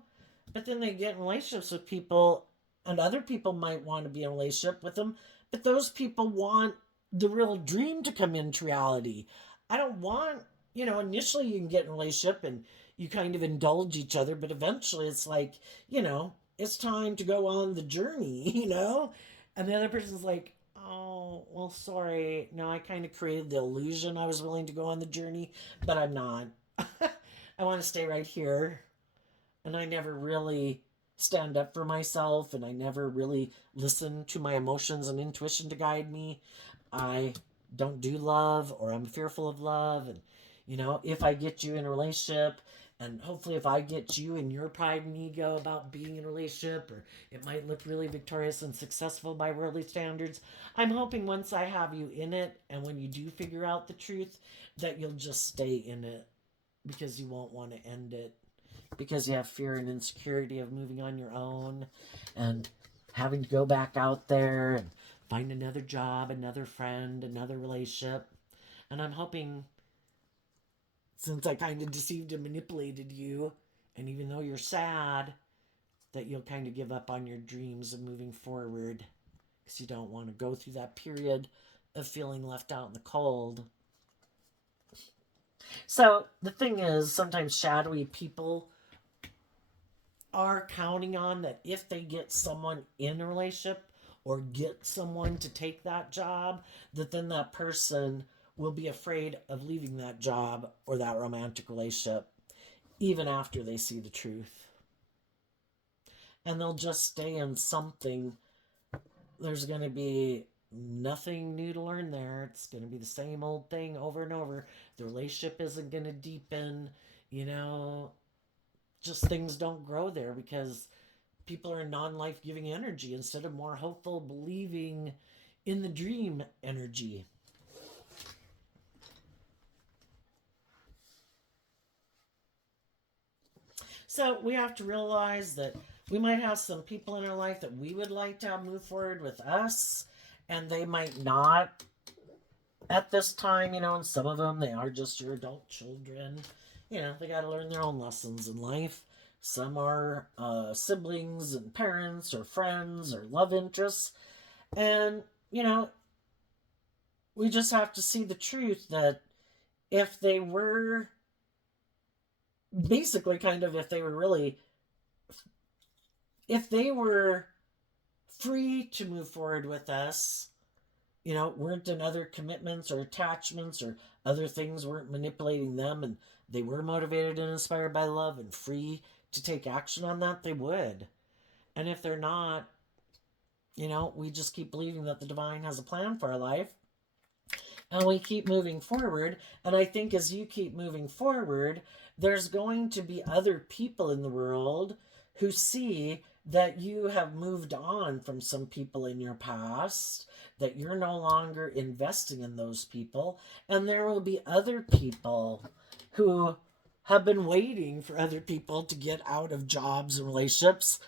But then they get in relationships with people, and other people might want to be in a relationship with them. But those people want the real dream to come into reality. I don't want, initially you can get in a relationship and you kind of indulge each other, but eventually it's like, it's time to go on the journey, And the other person's like, oh, well, sorry. No, I kind of created the illusion I was willing to go on the journey, but I'm not. I want to stay right here. And I never really stand up for myself, and I never really listen to my emotions and intuition to guide me. I don't do love, or I'm fearful of love. And, if I get you in a relationship, and hopefully if I get you and your pride and ego about being in a relationship, or it might look really victorious and successful by worldly standards, I'm hoping once I have you in it, and when you do figure out the truth, that you'll just stay in it because you won't want to end it. Because you have fear and insecurity of moving on your own and having to go back out there and find another job, another friend, another relationship. And I'm hoping, since I kind of deceived and manipulated you, and even though you're sad, that you'll kind of give up on your dreams of moving forward because you don't want to go through that period of feeling left out in the cold. So the thing is, sometimes shadowy people are counting on that if they get someone in a relationship or get someone to take that job, that then that person will be afraid of leaving that job or that romantic relationship even after they see the truth. And they'll just stay in something. There's going to be nothing new to learn there. It's going to be the same old thing over and over. The relationship isn't going to deepen, just things don't grow there because people are non-life giving energy instead of more hopeful, believing in the dream energy. So we have to realize that we might have some people in our life that we would like to have move forward with us, and they might not at this time, and some of them, they are just your adult children. They got to learn their own lessons in life. Some are siblings and parents or friends or love interests. And, we just have to see the truth that if they were basically kind of, if they were free to move forward with us, weren't in other commitments or attachments or other things weren't manipulating them, and they were motivated and inspired by love and free to take action on that, they would. And if they're not, we just keep believing that the divine has a plan for our life, and we keep moving forward. And I think as you keep moving forward, there's going to be other people in the world who see that you have moved on from some people in your past, that you're no longer investing in those people, and there will be other people who have been waiting for other people to get out of jobs and relationships,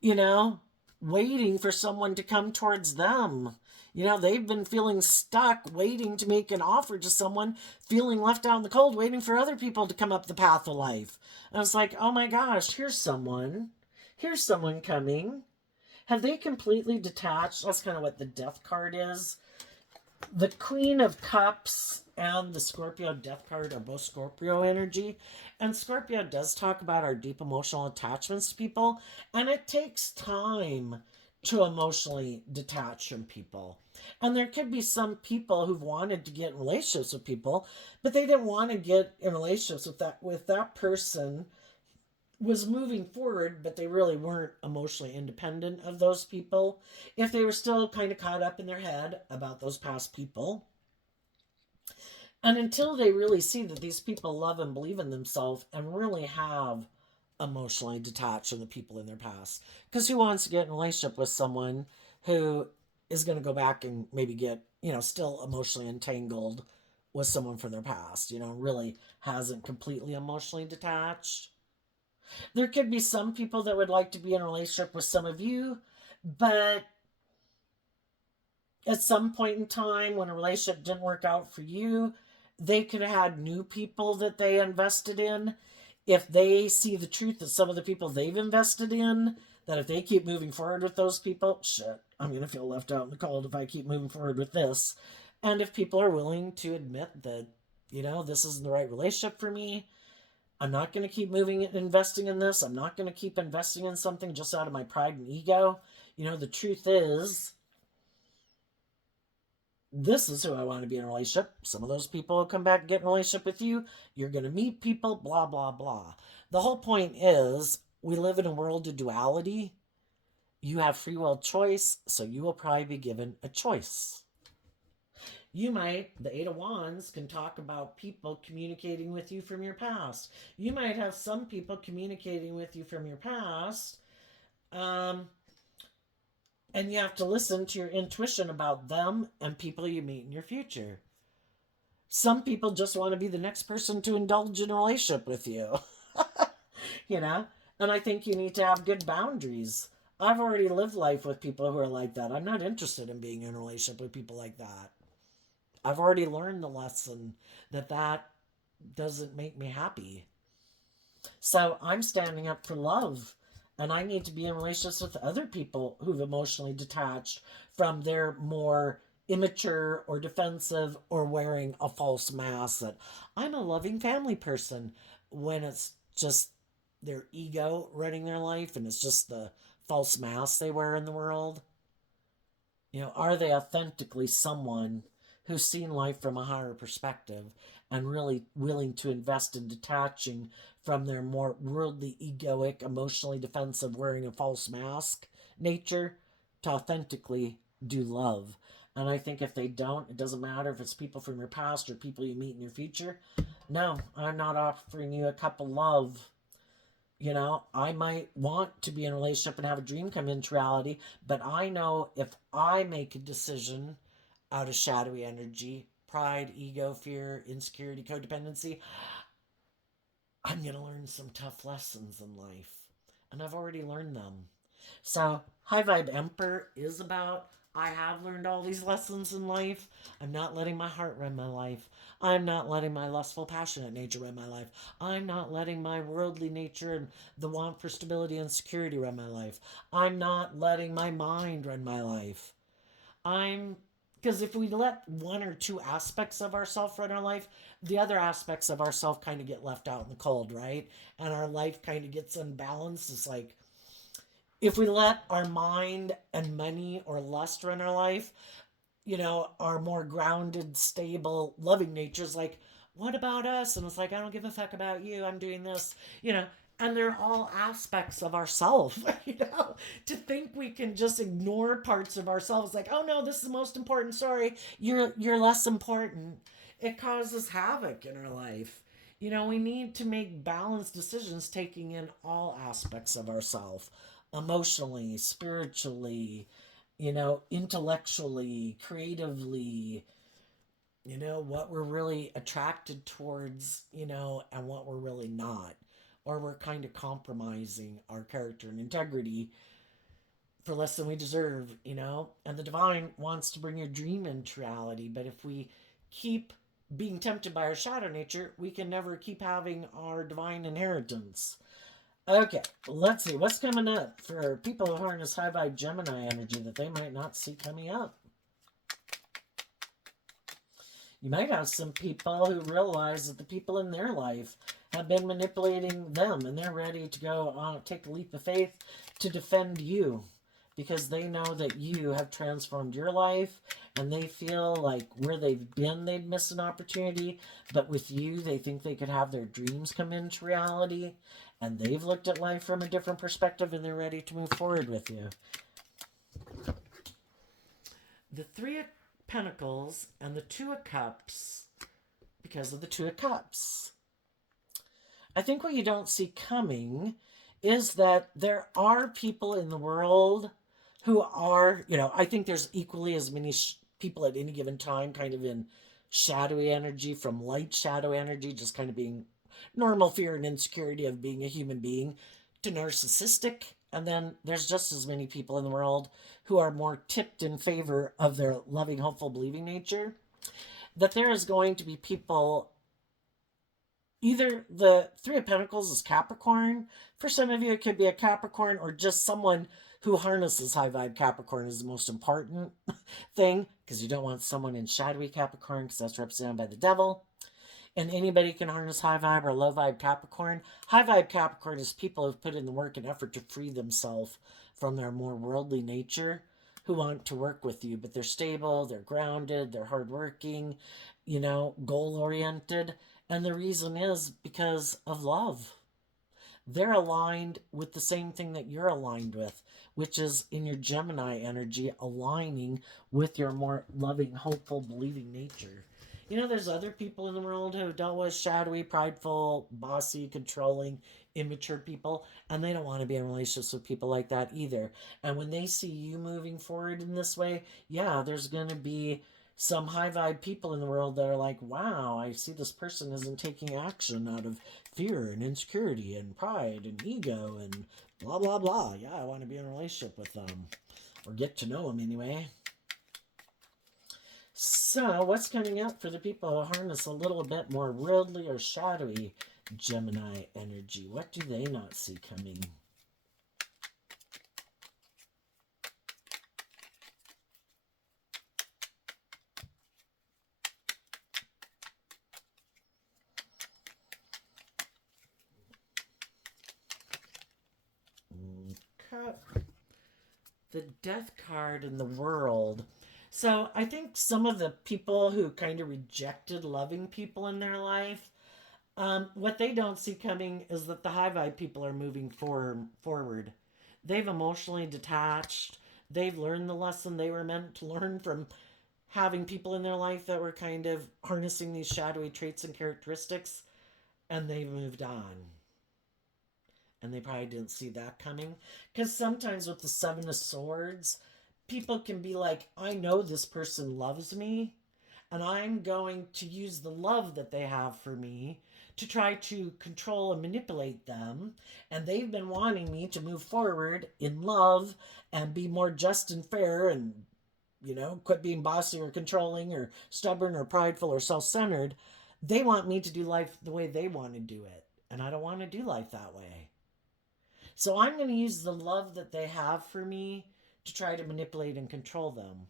you know, waiting for someone to come towards them. They've been feeling stuck, waiting to make an offer to someone, feeling left out in the cold, waiting for other people to come up the path of life. And it's like, oh my gosh, here's someone. Here's someone coming. Have they completely detached? That's kind of what the death card is. The Queen of Cups and the Scorpio death card are both Scorpio energy. And Scorpio does talk about our deep emotional attachments to people. And it takes time to emotionally detach from people. And there could be some people who've wanted to get in relationships with people, but they didn't want to get in relationships with that person was moving forward, but they really weren't emotionally independent of those people. If they were still kind of caught up in their head about those past people. And until they really see that these people love and believe in themselves and really have emotionally detached from the people in their past. Because who wants to get in a relationship with someone who is going to go back and maybe get, still emotionally entangled with someone from their past, really hasn't completely emotionally detached? There could be some people that would like to be in a relationship with some of you, but at some point in time when a relationship didn't work out for you, they could have had new people that they invested in. If they see the truth that some of the people they've invested in, that if they keep moving forward with those people, shit, I'm going to feel left out in the cold if I keep moving forward with this. And if people are willing to admit that, this isn't the right relationship for me, I'm not going to keep moving and investing in this. I'm not going to keep investing in something just out of my pride and ego. The truth is, this is who I want to be in a relationship. Some of those people will come back and get in a relationship with you. You're going to meet people, blah, blah, blah. The whole point is we live in a world of duality. You have free will choice, so you will probably be given a choice. The Eight of Wands can talk about people communicating with you from your past. You might have some people communicating with you from your past, and you have to listen to your intuition about them and people you meet in your future. Some people just want to be the next person to indulge in a relationship with you, you know? And I think you need to have good boundaries. I've already lived life with people who are like that. I'm not interested in being in a relationship with people like that. I've already learned the lesson that doesn't make me happy. So I'm standing up for love. And I need to be in relationships with other people who've emotionally detached from their more immature or defensive or wearing a false mask that I'm a loving family person when it's just their ego running their life and it's just the false mask they wear in the world. Are they authentically someone who's seen life from a higher perspective and really willing to invest in detaching from their more worldly, egoic, emotionally defensive, wearing a false mask nature to authentically do love? And I think if they don't, it doesn't matter if it's people from your past or people you meet in your future. No, I'm not offering you a cup of love. I might want to be in a relationship and have a dream come into reality, but I know if I make a decision out of shadowy energy, pride, ego, fear, insecurity, codependency, I'm going to learn some tough lessons in life. And I've already learned them. So, High Vibe Emperor is about I have learned all these lessons in life. I'm not letting my heart run my life. I'm not letting my lustful, passionate nature run my life. I'm not letting my worldly nature and the want for stability and security run my life. I'm not letting my mind run my life. I'm because if we let one or two aspects of ourself run our life, the other aspects of ourself kind of get left out in the cold, right? And our life kind of gets unbalanced. It's like if we let our mind and money or lust run our life, our more grounded, stable, loving nature is like, what about us? And it's like, I don't give a fuck about you. I'm doing this, and they're all aspects of ourselves, to think we can just ignore parts of ourselves like, oh no, this is the most important. Sorry, you're less important. It causes havoc in our life. We need to make balanced decisions taking in all aspects of ourselves, emotionally, spiritually, intellectually, creatively, You know, what we're really attracted towards, you know, and what we're really not. Or we're kind of compromising our character and integrity for less than we deserve, you know? And the divine wants to bring your dream into reality. But if we keep being tempted by our shadow nature, we can never keep having our divine inheritance. Okay, let's see what's coming up for people who harness high vibe Gemini energy that they might not see coming up. You might have some people who realize that the people in their life have been manipulating them and they're ready to go on take a leap of faith to defend you because they know that you have transformed your life and they feel like where they've been they'd miss an opportunity, but with you they think they could have their dreams come into reality and they've looked at life from a different perspective and they're ready to move forward with you. The Three of Pentacles and the Two of Cups, because of the Two of Cups. I think what you don't see coming is that there are people in the world who are, you know, I think there's equally as many people at any given time kind of in shadowy energy, from light shadow energy, just kind of being normal fear and insecurity of being a human being, to narcissistic. And then there's just as many people in the world who are more tipped in favor of their loving, hopeful, believing nature. That there is going to be people, either the Three of Pentacles is Capricorn. For some of you, it could be a Capricorn or just someone who harnesses high vibe Capricorn is the most important thing, because you don't want someone in shadowy Capricorn because that's represented by the devil. And anybody can harness high vibe or low vibe Capricorn. High vibe Capricorn is people who've put in the work and effort to free themselves from their more worldly nature, who want to work with you, but they're stable, they're grounded, they're hardworking, you know, goal oriented. And the reason is because of love. They're aligned with the same thing that you're aligned with, which is in your Gemini energy, aligning with your more loving, hopeful, believing nature. You know, there's other people in the world who dealt with shadowy, prideful, bossy, controlling, immature people, and they don't want to be in relationships with people like that either. And when they see you moving forward in this way, yeah, there's going to be some high vibe people in the world that are like, wow, I see this person isn't taking action out of fear and insecurity and pride and ego and blah, blah, blah. Yeah, I want to be in a relationship with them or get to know them anyway. So, what's coming up for the people who harness a little bit more worldly or shadowy Gemini energy? What do they not see coming? Okay. The Death card in the World. So I think some of the people who kind of rejected loving people in their life, what they don't see coming is that the high vibe people are moving forward. They've emotionally detached. They've learned the lesson they were meant to learn from having people in their life that were kind of harnessing these shadowy traits and characteristics, and they've moved on. And they probably didn't see that coming. Because sometimes with the Seven of Swords, people can be like, I know this person loves me, and I'm going to use the love that they have for me to try to control and manipulate them. And they've been wanting me to move forward in love and be more just and fair and, you know, quit being bossy or controlling or stubborn or prideful or self centered. They want me to do life the way they want to do it. And I don't want to do life that way. So I'm going to use the love that they have for me to try to manipulate and control them.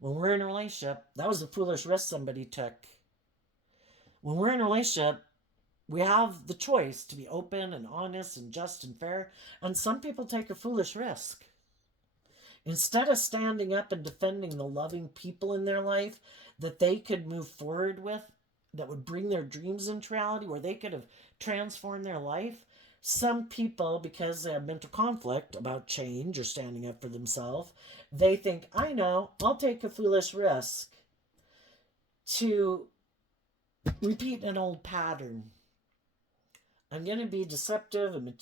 When we're in a relationship, that was a foolish risk somebody took. When we're in a relationship, we have the choice to be open and honest and just and fair. And some people take a foolish risk. Instead of standing up and defending the loving people in their life that they could move forward with, that would bring their dreams into reality, where they could have transformed their life, some people, because they have mental conflict about change or standing up for themselves, they think, I know, I'll take a foolish risk to repeat an old pattern. I'm going to be deceptive and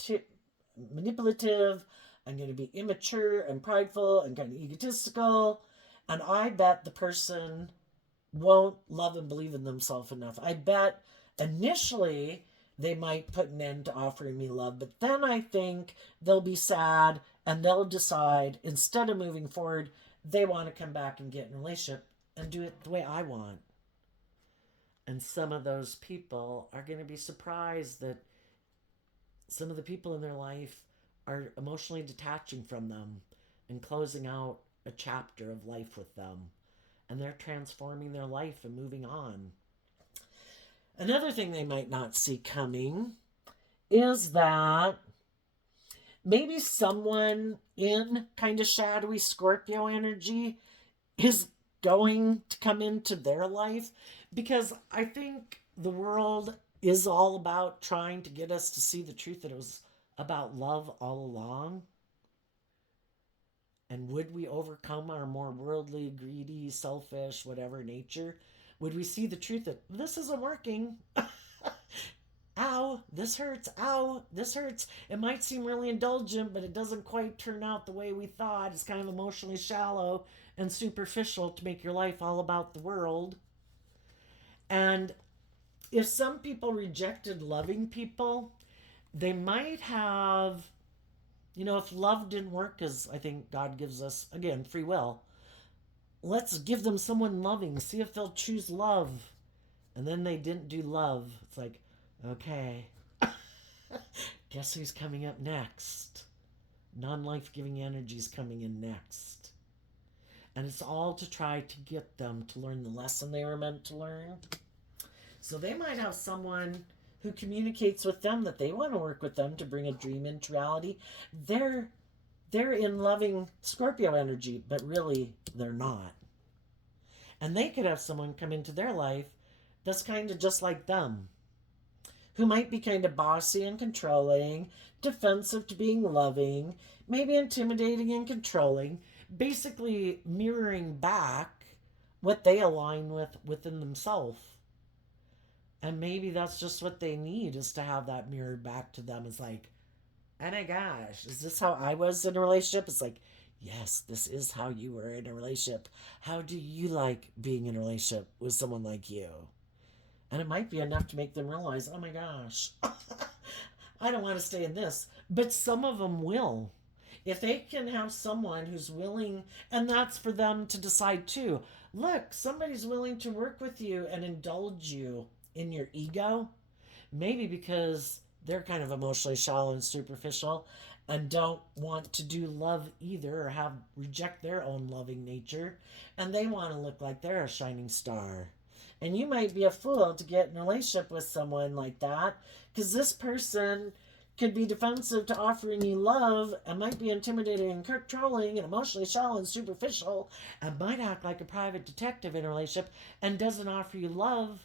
manipulative. I'm going to be immature and prideful and kind of egotistical. And I bet the person won't love and believe in themselves enough. I bet initially they might put an end to offering me love, but then I think they'll be sad and they'll decide instead of moving forward, they want to come back and get in a relationship and do it the way I want. And some of those people are going to be surprised that some of the people in their life are emotionally detaching from them and closing out a chapter of life with them. And they're transforming their life and moving on. Another thing they might not see coming is that maybe someone in kind of shadowy Scorpio energy is going to come into their life, because I think the world is all about trying to get us to see the truth that it was about love all along. And would we overcome our more worldly, greedy, selfish, whatever nature? Would we see the truth that this isn't working? Ow, this hurts. Ow, this hurts. It might seem really indulgent, but it doesn't quite turn out the way we thought. It's kind of emotionally shallow and superficial to make your life all about the world. And if some people rejected loving people, they might have, if love didn't work, because I think God gives us, again, free will, let's give them someone loving, see if they'll choose love. And then they didn't do love. It's like, okay, guess who's coming up next? Non-life giving energy's coming in next. And it's all to try to get them to learn the lesson they were meant to learn. So they might have someone who communicates with them that they want to work with them to bring a dream into reality. They're in loving Scorpio energy, but really they're not. And they could have someone come into their life that's kind of just like them, who might be kind of bossy and controlling, defensive to being loving, maybe intimidating and controlling, basically mirroring back what they align with within themselves. And maybe that's just what they need, is to have that mirrored back to them. It's like, oh my gosh, is this how I was in a relationship? It's like, yes, this is how you were in a relationship. How do you like being in a relationship with someone like you? And it might be enough to make them realize, oh my gosh, I don't want to stay in this. But some of them will. If they can have someone who's willing, and that's for them to decide too. Look, somebody's willing to work with you and indulge you in your ego, maybe because they're kind of emotionally shallow and superficial and don't want to do love either, or reject their own loving nature, and they want to look like they're a shining star. And you might be a fool to get in a relationship with someone like that, because this person could be defensive to offering you love and might be intimidating and controlling and emotionally shallow and superficial and might act like a private detective in a relationship and doesn't offer you love,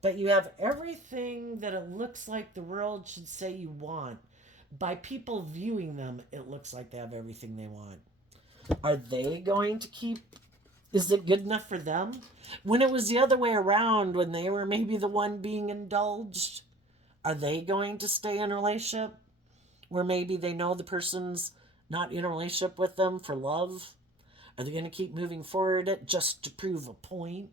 but you have everything that it looks like the world should say you want. By people viewing them, it looks like they have everything they want. Are they going to keep? Is it good enough for them? When it was the other way around, when they were maybe the one being indulged, are they going to stay in a relationship where maybe they know the person's not in a relationship with them for love? Are they going to keep moving forward just to prove a point?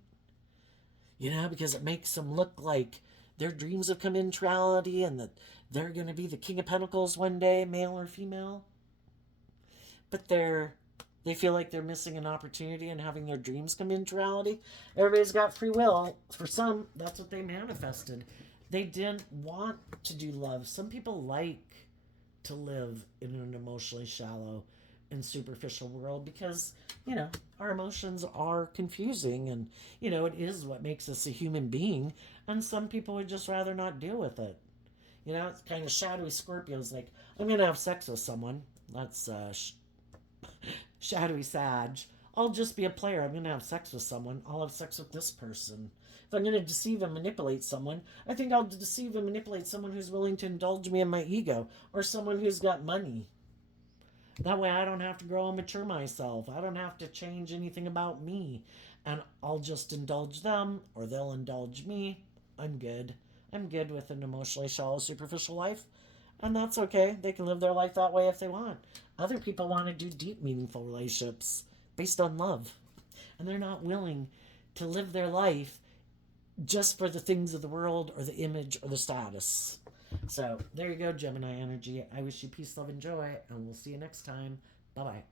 Because it makes them look like their dreams have come into reality and that they're going to be the King of Pentacles one day, male or female. But they feel like they're missing an opportunity and having their dreams come into reality. Everybody's got free will. For some, that's what they manifested. They didn't want to do love. Some people like to live in an emotionally shallow and superficial world because, our emotions are confusing and, it is what makes us a human being. And some people would just rather not deal with it. It's kind of shadowy Scorpios like, I'm going to have sex with someone. That's shadowy Sag. I'll just be a player. I'm going to have sex with someone. I'll have sex with this person. If I'm going to deceive and manipulate someone, I think I'll deceive and manipulate someone who's willing to indulge me in my ego, or someone who's got money. That way I don't have to grow and mature myself. I don't have to change anything about me. And I'll just indulge them, or they'll indulge me. I'm good. I'm good with an emotionally shallow, superficial life. And that's okay. They can live their life that way if they want. Other people want to do deep, meaningful relationships based on love. And they're not willing to live their life just for the things of the world or the image or the status. So there you go, Gemini energy. I wish you peace, love, and joy, and we'll see you next time. Bye bye.